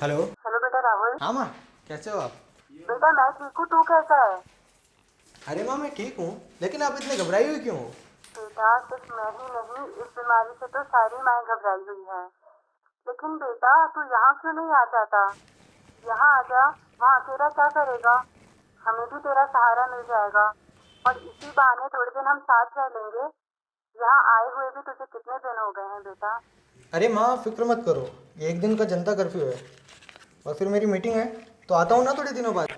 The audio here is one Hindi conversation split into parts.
हेलो। हेलो बेटा राहुल। हाँ माँ, कैसे हो आप? बेटा मैं ठीक हूँ, तू कैसा है? अरे माँ मैं ठीक हूँ, लेकिन आप इतने घबराई हुई क्यों हो? बेटा सिर्फ मैं ही नहीं, इस बीमारी से तो सारी माएँ घबराई हुई हैं। लेकिन बेटा तू यहाँ क्यों नहीं आ जाता? यहाँ आ जा, वहाँ अकेला क्या करेगा? हमें भी तेरा सहारा मिल जाएगा और इसी बहाने थोड़े दिन हम साथ रह लेंगे। यहाँ आए हुए भी तुझे कितने दिन हो गए हैं बेटा? अरे माँ फिक्र मत करो, ये एक दिन का जनता कर्फ्यू है और फिर मेरी मीटिंग है, तो आता हूँ ना थोड़े दिनों बाद।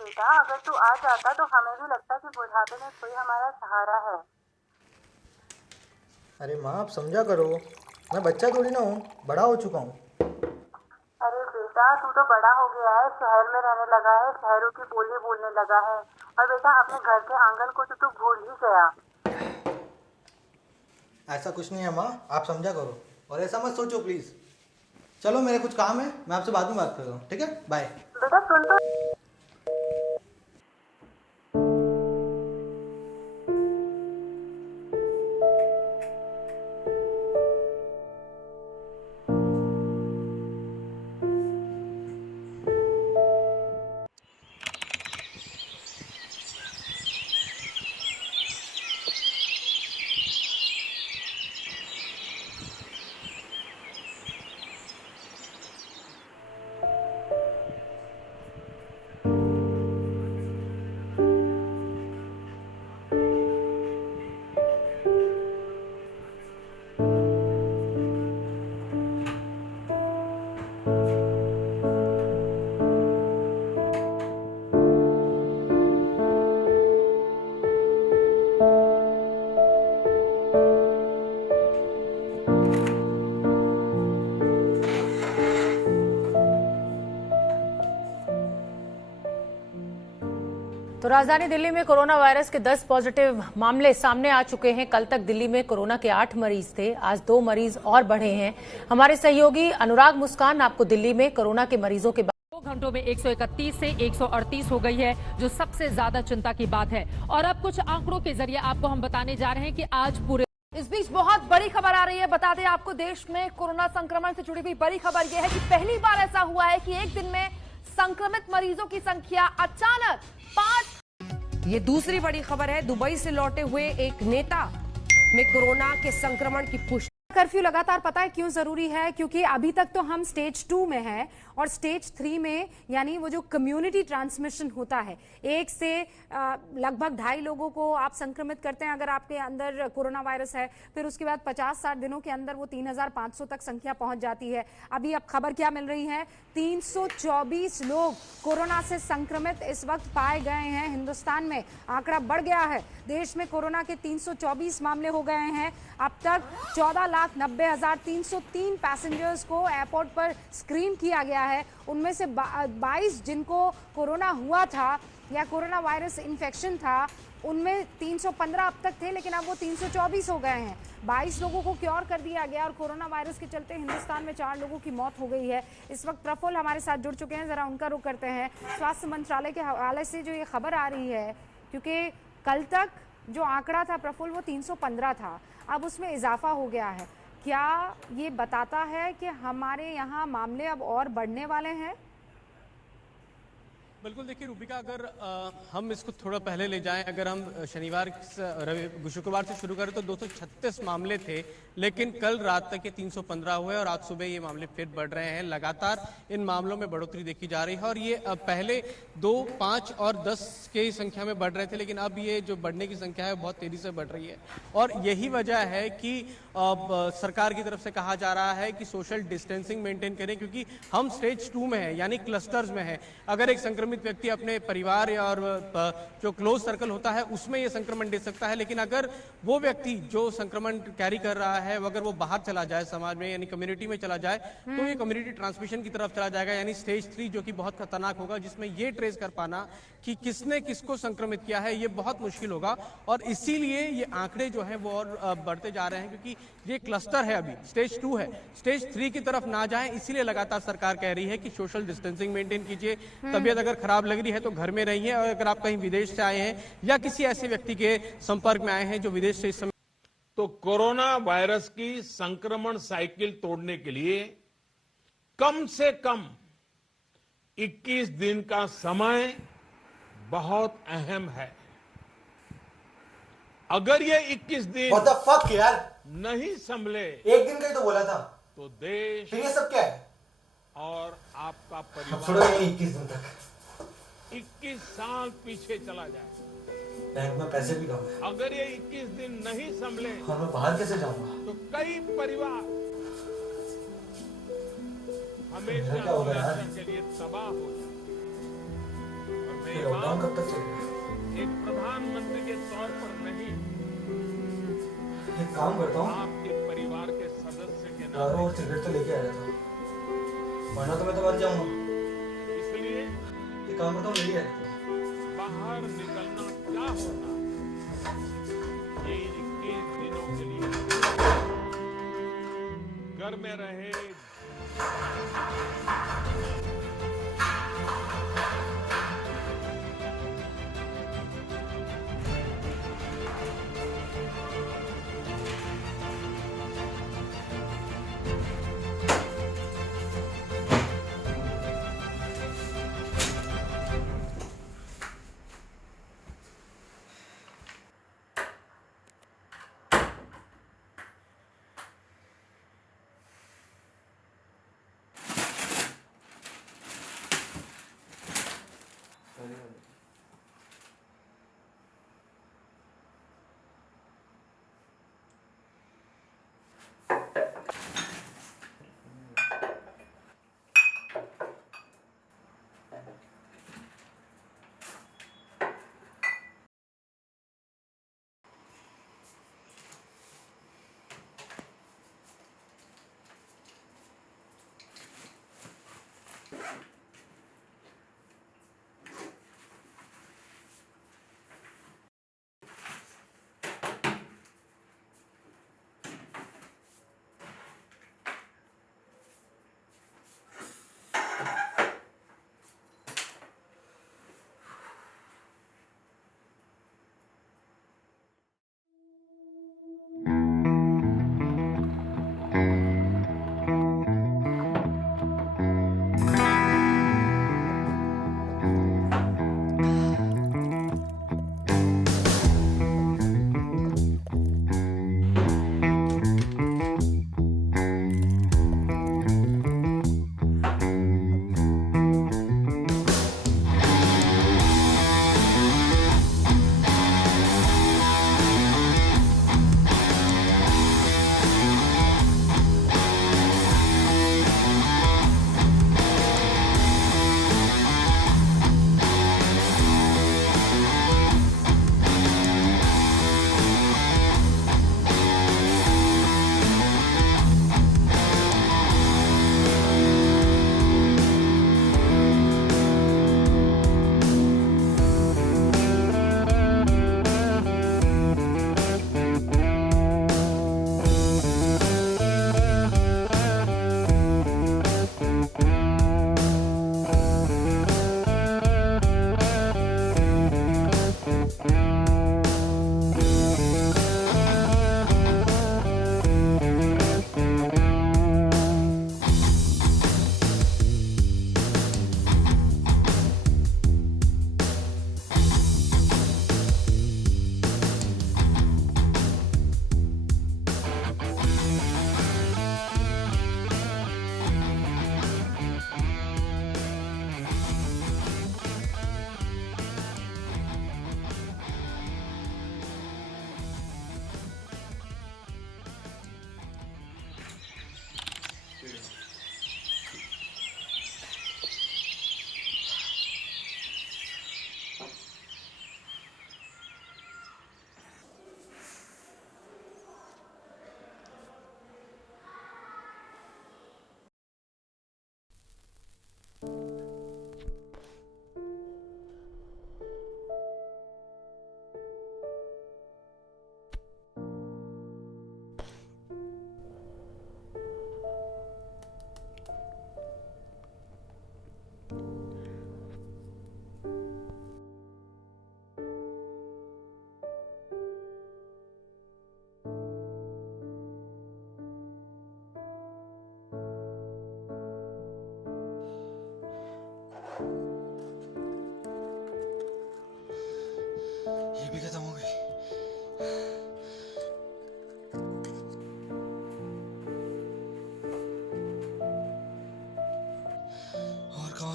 बेटा अगर तू आ जाता तो हमें भी लगता कि बुढ़ापे में कोई हमारा सहारा है। अरे माँ आप समझा करो, मैं बच्चा थोड़ी ना हूँ, बड़ा हो चुका हूँ। अरे बेटा तू तो बड़ा हो गया है, शहर में रहने लगा है, शहरों की बोली बोलने लगा है। और बेटा अपने घर के आंगन को तो तू भूल ही गया। ऐसा कुछ नहीं है माँ, आप समझा करो और ऐसा मत सोचो प्लीज़। चलो मेरे कुछ काम है, मैं आपसे बाद में बात करता हूँ, ठीक है? बाय। बेटा सुन तो। तो राजधानी दिल्ली में कोरोना वायरस के 10 पॉजिटिव मामले सामने आ चुके हैं। कल तक दिल्ली में कोरोना के 8 मरीज थे, आज 2 मरीज और बढ़े हैं। हमारे सहयोगी अनुराग मुस्कान आपको दिल्ली में कोरोना के मरीजों के 2 घंटों में 131 से 138 हो गई है, जो सबसे ज्यादा चिंता की बात है। और अब कुछ आंकड़ों के जरिए आपको हम बताने जा रहे हैं कि आज पूरे इस बीच बहुत बड़ी खबर आ रही है। बता दें आपको, देश में कोरोना संक्रमण से जुड़ी हुई बड़ी खबर यह है कि पहली बार ऐसा हुआ है कि एक दिन में संक्रमित मरीजों की संख्या अचानक 5। ये दूसरी बड़ी खबर है। दुबई से लौटे हुए एक नेता में कोरोना के संक्रमण की पुष्टि। कर्फ्यू लगातार पता है क्यों जरूरी है? क्योंकि अभी तक तो हम स्टेज 2 में हैं और स्टेज 3 में यानी वो जो कम्युनिटी ट्रांसमिशन होता है, एक से लगभग 2.5 लोगों को आप संक्रमित करते हैं अगर आपके अंदर कोरोना वायरस है, फिर उसके बाद 50-60 दिनों के अंदर वो 3,500 तक संख्या पहुंच जाती है। अभी अब खबर क्या मिल रही है? 324 लोग कोरोना से संक्रमित इस वक्त पाए गए हैं हिंदुस्तान में। आंकड़ा बढ़ गया है, देश में कोरोना के 324 मामले हो गए हैं। अब तक 14,90,303 पैसेंजर्स को एयरपोर्ट पर स्क्रीन किया गया है। उनमें से 22 जिनको कोरोना हुआ था या कोरोना वायरस इन्फेक्शन था, उनमें 315 अब तक थे, लेकिन अब वो 324 हो गए हैं। 22 लोगों को क्योर कर दिया गया और कोरोना वायरस के चलते हिंदुस्तान में 4 लोगों की मौत हो गई है। इस वक्त प्रफुल्ल हमारे साथ जुड़ चुके हैं, जरा उनका रुख करते हैं। स्वास्थ्य मंत्रालय के हवाले से जो ये खबर आ रही है, क्योंकि कल तक जो आंकड़ा था प्रफुल्ल वो 315 था, अब उसमें इजाफा हो गया है। क्या ये बताता है कि हमारे यहाँ मामले अब और बढ़ने वाले हैं? बिल्कुल, देखिए रूबिका, अगर हम इसको थोड़ा पहले ले जाएं, अगर हम शुक्रवार से शुरू करें तो 236 मामले थे, लेकिन कल रात तक ये 315 हुए और आज सुबह ये मामले फिर बढ़ रहे हैं। लगातार इन मामलों में बढ़ोतरी देखी जा रही है और ये पहले 2, 5 और 10 की संख्या में बढ़ रहे थे, लेकिन अब ये जो बढ़ने की संख्या है बहुत तेजी से बढ़ रही है। और यही वजह है कि सरकार की तरफ से कहा जा रहा है कि सोशल डिस्टेंसिंग मेंटेन करें, क्योंकि हम स्टेज 2 में है, यानी क्लस्टर्स में है। अगर एक संक्रमित व्यक्ति अपने परिवार या और जो क्लोज सर्कल होता है उसमें ये संक्रमण दे सकता है, लेकिन अगर वो व्यक्ति जो संक्रमण कैरी कर रहा है अगर वो बाहर चला जाए समाज में, यानी कम्युनिटी में चला जाए, तो ये कम्युनिटी ट्रांसमिशन की तरफ चला जाएगा, यानी स्टेज 3, जो कि बहुत खतरनाक होगा, जिसमें ये ट्रेस कर पाना कि किसने किसको संक्रमित किया है ये बहुत मुश्किल होगा। और इसीलिए ये आंकड़े जो है वो और बढ़ते जा रहे हैं, क्योंकि ये क्लस्टर है, अभी स्टेज 2 है, स्टेज 3 की तरफ ना जाएं। इसीलिए लगातार सरकार कह रही है कि सोशल डिस्टेंसिंग मेंटेन कीजिए, तबीयत अगर खराब लग रही है तो घर में रहिए, और अगर आप कहीं विदेश से आए हैं या किसी ऐसे व्यक्ति के संपर्क में आए हैं जो विदेश से इस समय। तो कोरोना वायरस की संक्रमण साइकिल तोड़ने के लिए कम से कम 21 दिन का समय बहुत अहम है। अगर ये 21 दिन व्हाट द फक यार, नहीं संभले एक दिन का ही तो बोला था, तो देश फिर ये सब क्या है? और आपका अब परिवार छोड़ो ये 21 दिन तक, 21 साल पीछे चला जाए। बैंक में पैसे भी कम है अगर ये 21 दिन नहीं संभले और मैं बाहर कैसे जाऊंगा? तो कई परिवार हमेशा क्या होगा यार? हमेशा के लिए तबाह हो जाए। और मैं ये ये लॉकडाउन बात कब तक चलेगा? एक प्रधानमंत्री के तौर पर नहीं, एक काम करता हूँ, आपके परिवार के सदस्य के दारू नाते, और सिगरेट तो लेके आया था, वरना तो मैं तो मर जाऊंगा। इसलिए ये काम करता हूँ, ले आया था। बाहर निकलना क्या होगा ये 21 दिनों के लिए घर में रहे।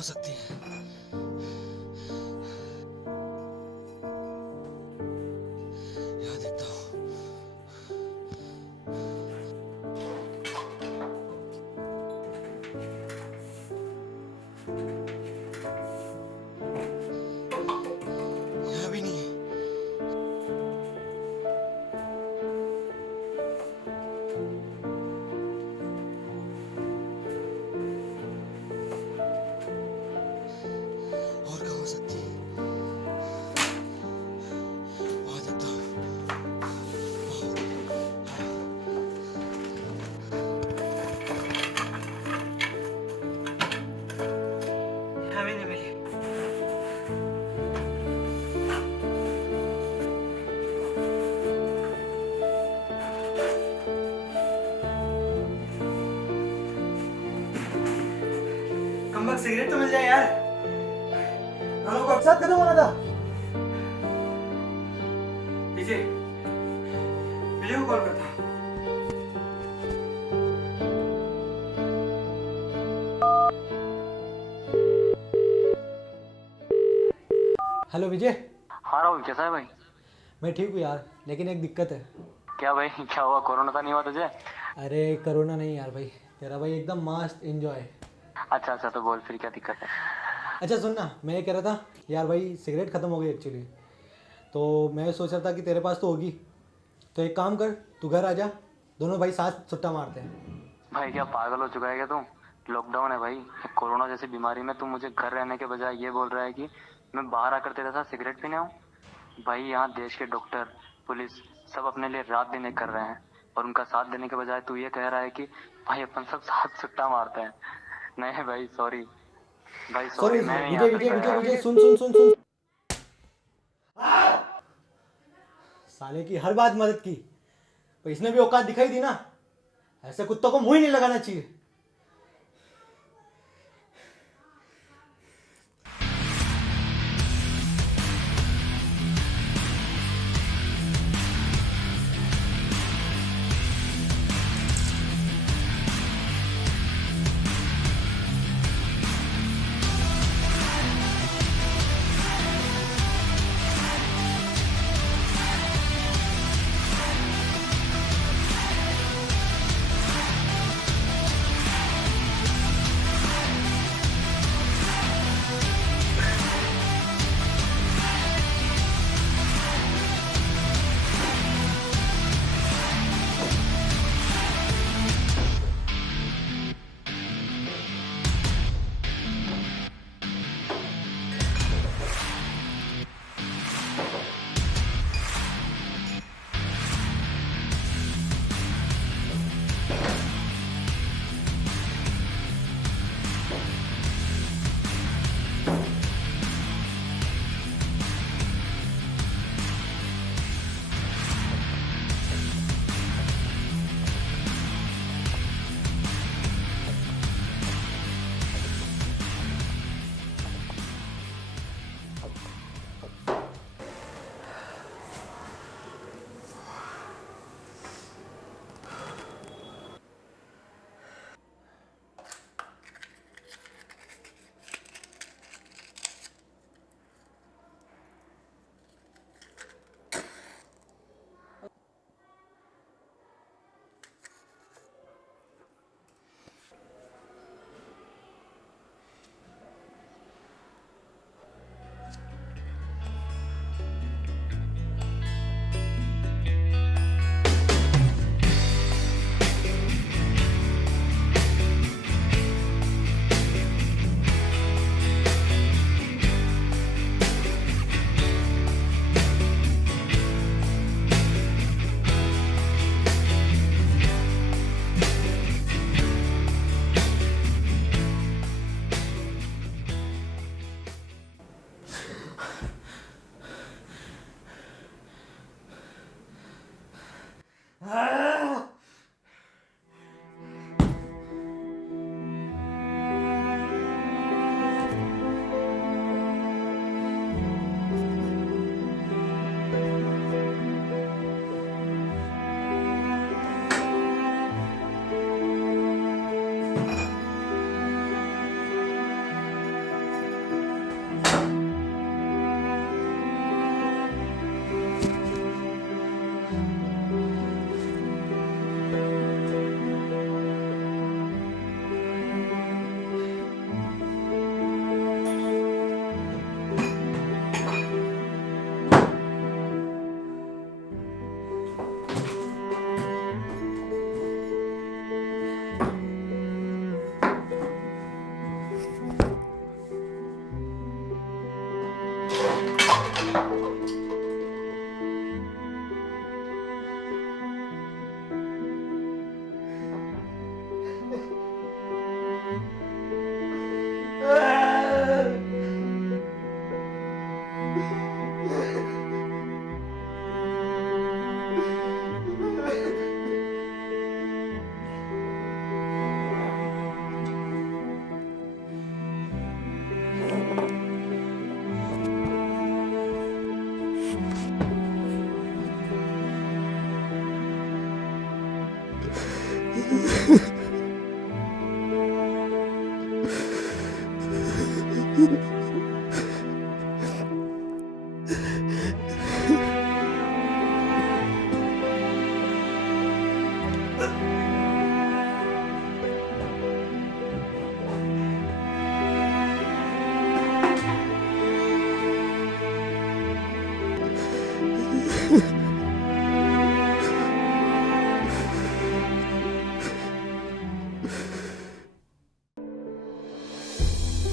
सकती है। यहाँ देखता हूँ। यहाँ भी नहीं है। और कहाँ हो सकती है? वहाँ देखता हूँ। यहाँ भी नहीं मिली। कम वक्त सिगरेट तो मिल जाए यार। दोनों को एक साथ खत्म होना था। विजय को कॉल करता। हेलो विजय। हाँ राहुल, कैसा है भाई? मैं ठीक हूँ यार, लेकिन एक दिक्कत है। क्या भाई, क्या हुआ? कोरोना तो नहीं हुआ तुझे? अरे कोरोना नहीं यार भाई, तेरा भाई एकदम मस्त एंजॉय। अच्छा अच्छा, तो बोल फिर क्या दिक्कत है? अच्छा सुन ना, मैं ये कह रहा था यार भाई, सिगरेट ख़त्म हो गई एक्चुअली। तो मैं सोच रहा था कि तेरे पास तो होगी, तो एक काम कर, तू घर आ जा, दोनों भाई साथ सुट्टा मारते हैं। भाई क्या पागल हो चुका है क्या तू? लॉकडाउन है भाई, कोरोना जैसी बीमारी में तू मुझे घर रहने के बजाय ये बोल रहा है कि मैं बाहर आकर तेरे साथ सिगरेट पीने आऊँ? भाई यहाँ देश के डॉक्टर, पुलिस सब अपने लिए रात दिन एक कर रहे हैं, और उनका साथ देने के बजाय तू ये कह रहा है कि भाई अपन सब साथ सुट्टा मारते हैं। नहीं भाई, सॉरी भाई, सॉरी सॉरी। मैं विजय विजय विजय विजय, सुन सुन सुन सुन। साले की हर बात मदद की, पर इसने भी औकात दिखाई दी ना। ऐसे कुत्तों को मुंह ही नहीं लगाना चाहिए।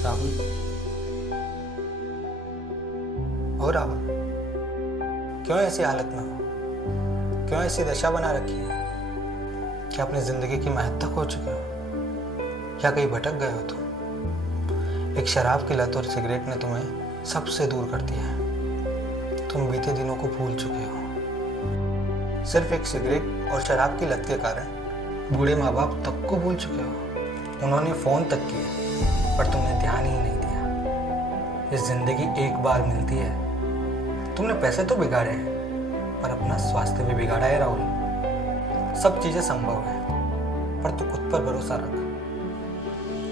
राहुल, ओ राहुल, क्यों ऐसी हालत में हो? क्यों ऐसी दशा बना रखी है? क्या अपनी जिंदगी की महत्ता खो चुके हो या कहीं भटक गए हो तुम? एक शराब की लत और सिगरेट ने तुम्हें सबसे दूर कर दिया है। तुम बीते दिनों को भूल चुके हो। सिर्फ एक सिगरेट और शराब की लत के कारण बूढ़े माँ बाप तक को भूल चुके हो। उन्होंने फोन तक किए पर तुमने ध्यान ही नहीं दिया। ये जिंदगी एक बार मिलती है। तुमने पैसे तो बिगाड़े हैं पर अपना स्वास्थ्य भी बिगाड़ा है राहुल। सब चीजें संभव है पर तू खुद पर भरोसा रख।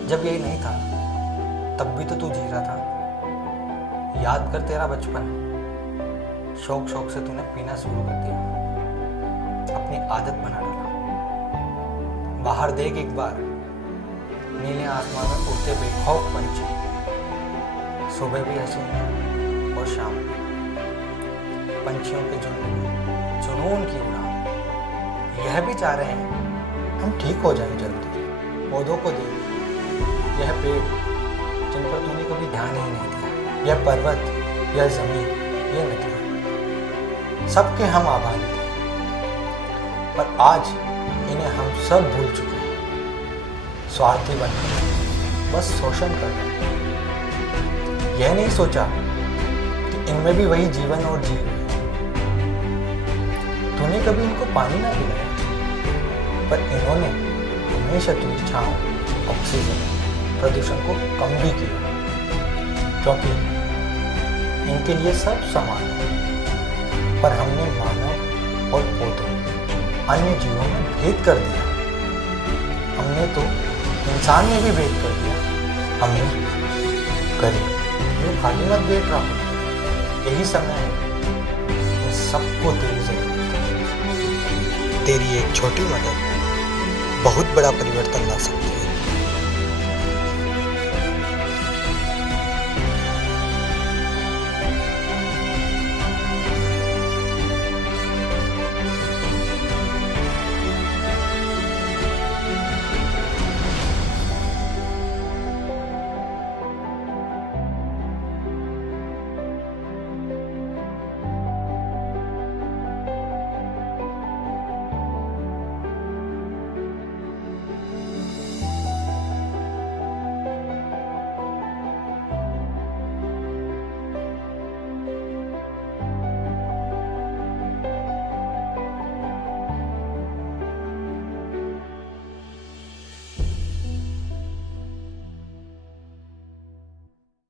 जब यही नहीं था तब भी तो तू जी रहा था। याद कर तेरा बचपन। शौक शौक से तूने पीना शुरू कर दिया, अपनी आदत बना डाला। बाहर देख एक बार, नीले आसमान में उड़ते बेखौफ पंछी, सुबह भी हंसी है और शाम भी। पंछियों के झुंड में जुनून की उड़ान। यह भी चाह रहे हैं हम ठीक हो जाएं जल्दी। पौधों को देख, यह पेड़ जिन पर तूने कभी ध्यान ही नहीं दिया, यह पर्वत, यह जमीन, यह नदियाँ, सबके हम आभारी थे पर आज इन्हें हम सब भूल चुके हैं। स्वार्थी बनकर बस शोषण कर रहे हैं। यह नहीं सोचा कि इनमें भी वही जीवन और जीव है। तूने कभी इनको पानी ना पिलाया पर इन्होंने हमेशा तुझे छांव, ऑक्सीजन, प्रदूषण को कम भी किया क्योंकि इनके लिए सब समान है। पर हमने मानव और पौधों, अन्य जीवों में भेद कर दिया। हमने तो इंसान में भी भेद कर दिया। हमने करी ये खाली मत बैठ रहा हूँ। यही समय है इन सबको तेरी जरूरत है। तेरी एक छोटी मदद बहुत बड़ा परिवर्तन ला सकती है।